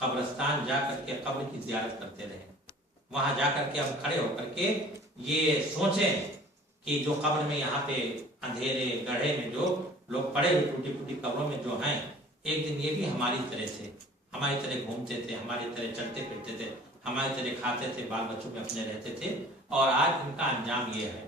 قبرستان جا کر کے قبر کی زیارت کرتے رہے، وہاں جا کر کے ہم کھڑے ہو کر کے یہ سوچیں کہ جو قبر میں یہاں پہ اندھیرے گڑھے میں جو لوگ پڑے ہوئے ٹوٹی ٹوٹی قبروں میں جو ہیں، ایک دن یہ بھی ہماری طرح سے، ہماری طرح گھومتے تھے، ہماری طرح چلتے پھرتے تھے، ہماری طرح کھاتے تھے، بال بچوں میں اپنے رہتے تھے، اور آج ان کا انجام یہ ہے۔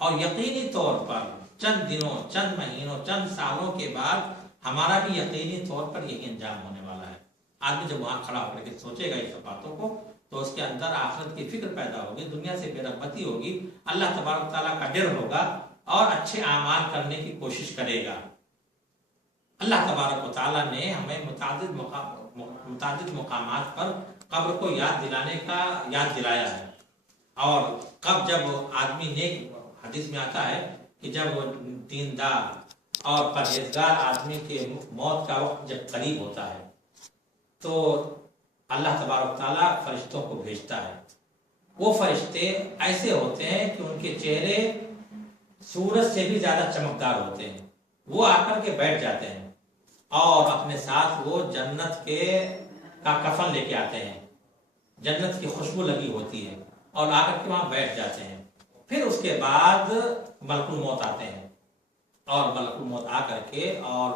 اور یقینی طور پر چند دنوں، چند مہینوں، چند سالوں کے بعد ہمارا بھی یقینی طور پر یہی انجام ہونے والا ہے۔ آدمی جب وہاں کھڑا ہو کر کے سوچے گا اس باتوں کو تو اس کے اندر آخرت کی فکر پیدا ہوگی، دنیا سے بے رغبتی ہوگی، اللہ تبارک تعالیٰ کا ڈر ہوگا اور اچھے اعمال کرنے کی کوشش کرے گا۔ اللہ تبارک و تعالیٰ نے ہمیں متعدد مقامات پر قبر کو یاد دلایا ہے، اور کب جب آدمی نیک، حدیث میں آتا ہے کہ جب دیندار اور پرہیزگار آدمی کے موت کا وقت جب قریب ہوتا ہے تو اللہ تبارک تعالیٰ فرشتوں کو بھیجتا ہے۔ وہ فرشتے ایسے ہوتے ہیں کہ ان کے چہرے سورج سے بھی زیادہ چمکدار ہوتے ہیں، وہ آ کر کے بیٹھ جاتے ہیں اور اپنے ساتھ وہ جنت کا کفن لے کے آتے ہیں، جنت کی خوشبو لگی ہوتی ہے، اور آ کر کے وہاں بیٹھ جاتے ہیں۔ پھر اس کے بعد ملک الموت آتے ہیں، اور ملک الموت آ کر کے اور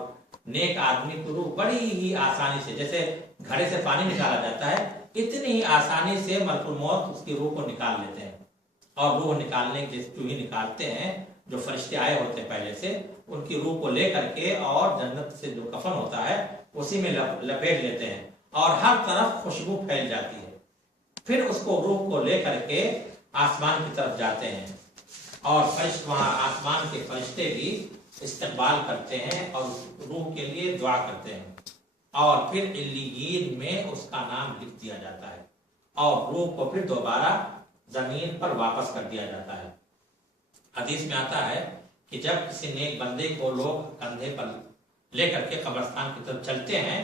نیک آدمی کو روح بڑی ہی آسانی سے، جیسے گھڑے سے پانی نکالا جاتا ہے، اتنی ہی آسانی سے ملک الموت اس کی روح کو نکال لیتے ہیں۔ اور روح نکالنے کے جو ہی نکالتے ہیں، جو فرشتے آئے ہوتے ہیں پہلے سے، ان کی روح کو لے کر کے اور جنت سے جو کفن ہوتا ہے اسی میں لپیٹ لیتے ہیں، اور ہر طرف خوشبو پھیل جاتی ہے۔ پھر اس کو روح کو لے کر کے آسمان کی طرف جاتے ہیں، اور وہاں آسمان کے فرشتے بھی استقبال کرتے ہیں اور روح کے لیے دعا کرتے ہیں، اور پھر علیین میں اس کا نام لکھ دیا جاتا ہے، اور روح کو پھر دوبارہ زمین پر واپس کر دیا جاتا ہے۔ حدیث میں آتا ہے کہ جب کسی نیک بندے کو لوگ کندھے پر لے کر کے قبرستان کی طرف چلتے ہیں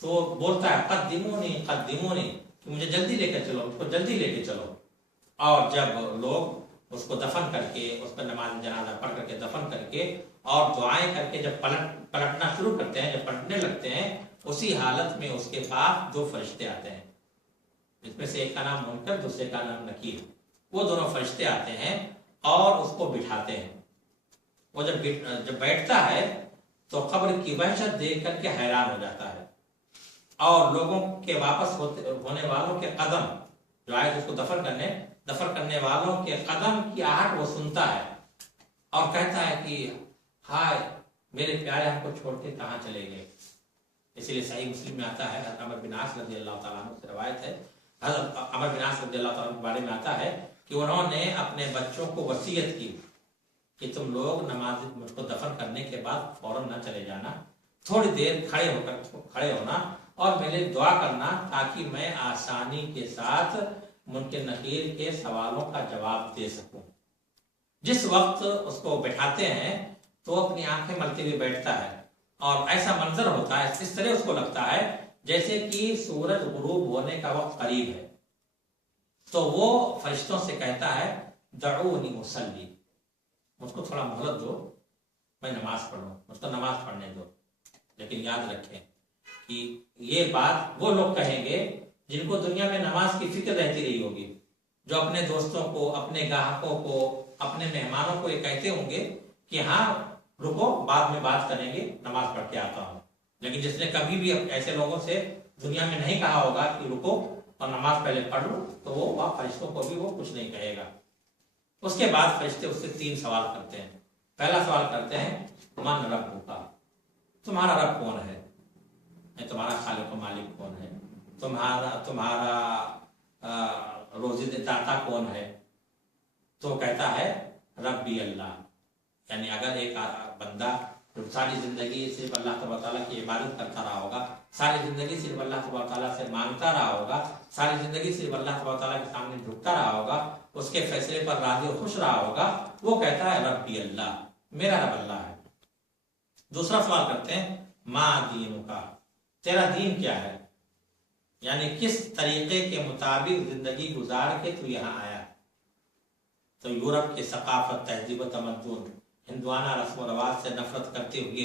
تو بولتا ہے قدمونی قدمونی، کہ مجھے جلدی لے کر چلو، اس کو جلدی لے کے چلو۔ اور جب لوگ اس کو دفن کر کے، اس پر نماز جنازہ پڑھ کر کے دفن کر کے اور دعائیں کر کے جب پلٹنا شروع کرتے ہیں، جب پلٹنے لگتے ہیں، اسی حالت میں اس کے پاس دو فرشتے آتے ہیں، اس میں سے ایک کا نام منکر، دوسرے کا نام نکیر۔ وہ دونوں فرشتے آتے ہیں اور اس کو بٹھاتے ہیں۔ وہ جب بیٹھتا ہے تو قبر کی وحشت دیکھ کر کے حیران ہو جاتا ہے، اور لوگوں کے واپس ہونے والوں کے قدم جو آئے اس کو دفن کرنے والوں کے قدم کی آہٹ وہ سنتا ہے، اور کہتا ہے کہ ہائے میرے پیارے ہم کو چھوڑ کے کہاں چلے گئے۔ اسی لیے صحیح مسلم میں آتا ہے، حضرت عمر بن عاص رضی اللہ تعالیٰ عنہ سے روایت ہے، حضرت عمر بن عاص رضی اللہ تعالیٰ عنہ کے بارے میں آتا ہے کہ انہوں نے اپنے بچوں کو وصیت کی کہ تم لوگ نماز مجھ کو دفن کرنے کے بعد فوراً نہ چلے جانا، تھوڑی دیر کھڑے ہونا اور میرے دعا کرنا، تاکہ میں آسانی کے ساتھ منکر نکیر کے سوالوں کا جواب دے سکوں۔ جس وقت اس کو بٹھاتے ہیں تو اپنی آنکھیں ملتے ہوئے بیٹھتا ہے، اور ایسا منظر ہوتا ہے، اس طرح اس کو لگتا ہے جیسے کہ سورج غروب ہونے کا وقت قریب ہے۔ تو وہ فرشتوں سے کہتا ہے دعونی اصلی، مجھ کو تھوڑا مہلت دو، میں نماز پڑھوں، مجھ کو نماز پڑھنے دو۔ لیکن یاد رکھیں کہ یہ بات وہ لوگ کہیں گے جن کو دنیا میں نماز کی فکر رہتی رہی ہوگی، جو اپنے دوستوں کو، اپنے گاہکوں کو، اپنے مہمانوں کو یہ کہتے ہوں گے کہ ہاں رکو بعد میں بات کریں گے، نماز پڑھ کے آتا ہوں۔ لیکن جس نے کبھی بھی ایسے لوگوں سے دنیا میں نہیں کہا ہوگا کہ رکو اور نماز پہلے پڑھ لو، تو وہ فرشتوں کو بھی وہ کچھ نہیں کہے گا۔ اس کے بعد فرشتے اس سے 3 سوال کرتے ہیں۔ پہلا سوال کرتے ہیں من رب کا، تمہارا رب کون ہے، تمہارا خالق و مالک کون ہے، تمہارا روزی داتا کون ہے؟ تو کہتا ہے ربی اللہ، یعنی اگر ایک بندہ ساری زندگی صرف اللہ تبارک تعالیٰ کی عبادت کرتا رہا ہوگا، ساری زندگی صرف اللہ تبارک تعالیٰ سے مانگتا رہا ہوگا، ساری زندگی صرف اللہ تبارک تعالیٰ کے سامنے جھکتا رہا ہوگا، اس کے فیصلے پر راضی و خوش رہا ہوگا، وہ کہتا ہے ربی اللہ، میرا رب اللہ ہے۔ دوسرا سوال کرتے ہیں ما دین کا، تیرا دین کیا ہے، یعنی کس طریقے کے مطابق زندگی گزار کے تو یہاں آیا۔ تو یورپ کی ثقافت، تہذیب و تمدن، ہندوانہ رسم و رواج سے نفرت کرتے ہوئے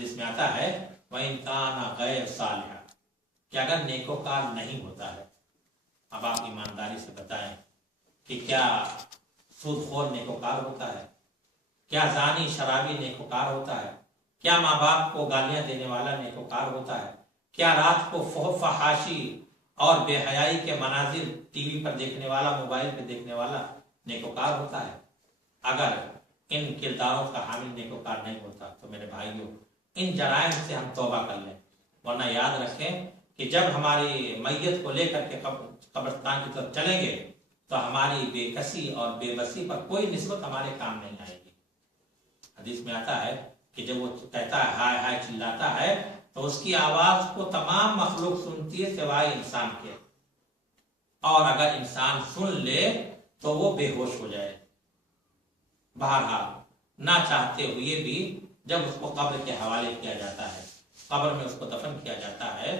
حدیث میں آتا ہے وَإِن كَانَ غَيْرَ صَالِحًا، کہ اگر نیکوکار نہیں ہوتا ہے. اب آپ ایمانداری سے بتائیں کہ کیا سود خور نیکوکار ہوتا ہے؟ کیا زانی شرابی نیکوکار ہوتا ہے؟ کیا ماں باپ کو گالیاں دینے والا نیکوکار ہوتا ہے؟ کیا رات کو فحاشی اور بے حیائی کے مناظر ٹی وی پر دیکھنے والا، موبائل پہ دیکھنے والا نیکوکار ہوتا ہے؟ اگر ان کرداروں کا حامل نیکوکار نہیں ہوتا تو میرے بھائیوں ان جرائم سے ہم توبہ کر لیں، ورنہ یاد رکھیں کہ جب ہماری میت کو لے کر کے قبرستان کی طرف چلیں گے تو ہماری بے کسی اور بے بسی پر کوئی نسبت ہمارے کام نہیں آئے گی. حدیث میں آتا ہے کہ جب وہ کہتا ہے ہائے ہائے چلاتا ہے تو اس کی آواز کو تمام مخلوق سنتی ہے سوائے انسان کے، اور اگر انسان سن لے تو وہ بے ہوش ہو جائے. بہرحال نہ چاہتے ہوئے بھی جب اس کو قبر کے حوالے کیا جاتا ہے، قبر میں اس کو دفن کیا جاتا ہے،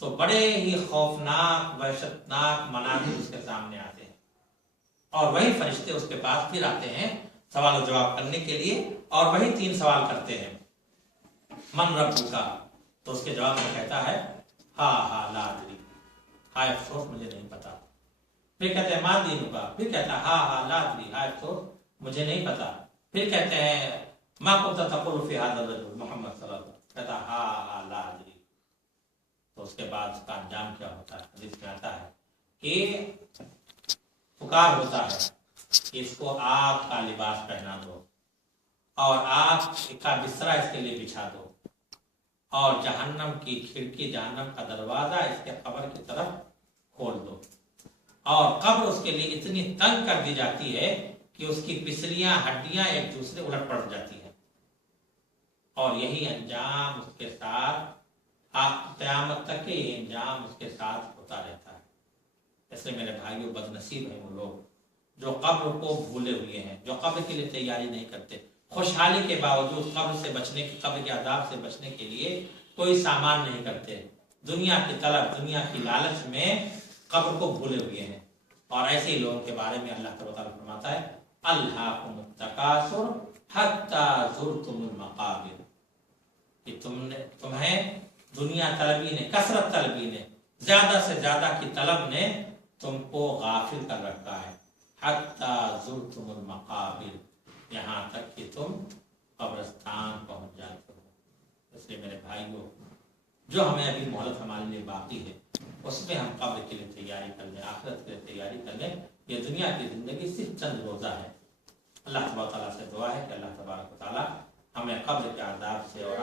تو بڑے ہی خوفناک وحشتناک مناظر اس کے سامنے آتے ہیں، اور وہی فرشتے اس کے پاس پھر آتے ہیں سوال و جواب کرنے کے لیے، اور وہی 3 سوال کرتے ہیں. من ربک، تو اس کے جواب میں کہتا ہے ہاں لا ادری، ہائے افسوس مجھے نہیں پتا. پھر کہتے ہیں ما دینک، پھر کہتا ہے ہاں لا ادری، ہائے افسوس مجھے نہیں پتا. پھر کہتے ہیں ما کنت تقول فی ھذا الرجل محمد صلی اللہ علیہ وسلم، کہتا ہاں لا ادری. تو اس کے بعد اس کا انجام کیا ہوتا ہے؟ حدیث میں آتا ہے کہ پکار ہوتا ہے کہ اس کو آگ کا لباس پہنا دو، اور آگ کا بسترا اس کے لیے بچھا دو، اور جہنم کی کھڑکی، جہنم کا دروازہ اس کے قبر کی طرف کھول دو، اور قبر اس کے لیے اتنی تنگ کر دی جاتی ہے کہ اس کی پسلیاں ہڈیاں ایک دوسرے الٹ پلٹ جاتی ہیں، اور یہی انجام اس کے ساتھ قیامت تک یہ انجام اس کے ساتھ ہوتا رہتا ہے. اس لیے میرے بھائیوں بد نصیب ہیں وہ لوگ جو قبر کو بھولے ہوئے ہیں، جو قبر کے لیے تیاری نہیں کرتے، خوشحالی کے باوجود قبر سے بچنے کی، قبر کے عذاب سے بچنے کے لیے کوئی سامان نہیں کرتے، دنیا کی طلب، دنیا کی لالچ میں قبر کو بھولے ہوئے ہیں. اور ایسے ہی لوگوں کے بارے میں اللہ تعالیٰ فرماتا ہے الہاکم التکاثر حتی زرتم المقابر، کہ تمہیں دنیا طلبی نے، کثرت طلبی نے، زیادہ سے زیادہ کی طلب نے تم کو غافل کر رکھا ہے. حتی زرتم المقابر، یہاں تک کہ تم قبرستان پہنچ جاتے ہو. اس لیے میرے بھائیوں جو ہمیں ابھی مہلت ہمارے لیے باقی ہے اس میں ہم قبر کے لیے تیاری کر لیں، آخرت کے لیے تیاری کر لیں. یہ دنیا کی زندگی صرف چند روزہ ہے. اللہ تبارک و تعالیٰ سے دعا ہے کہ اللہ تبارک و تعالیٰ ہمیں قبر کے عذاب سے اور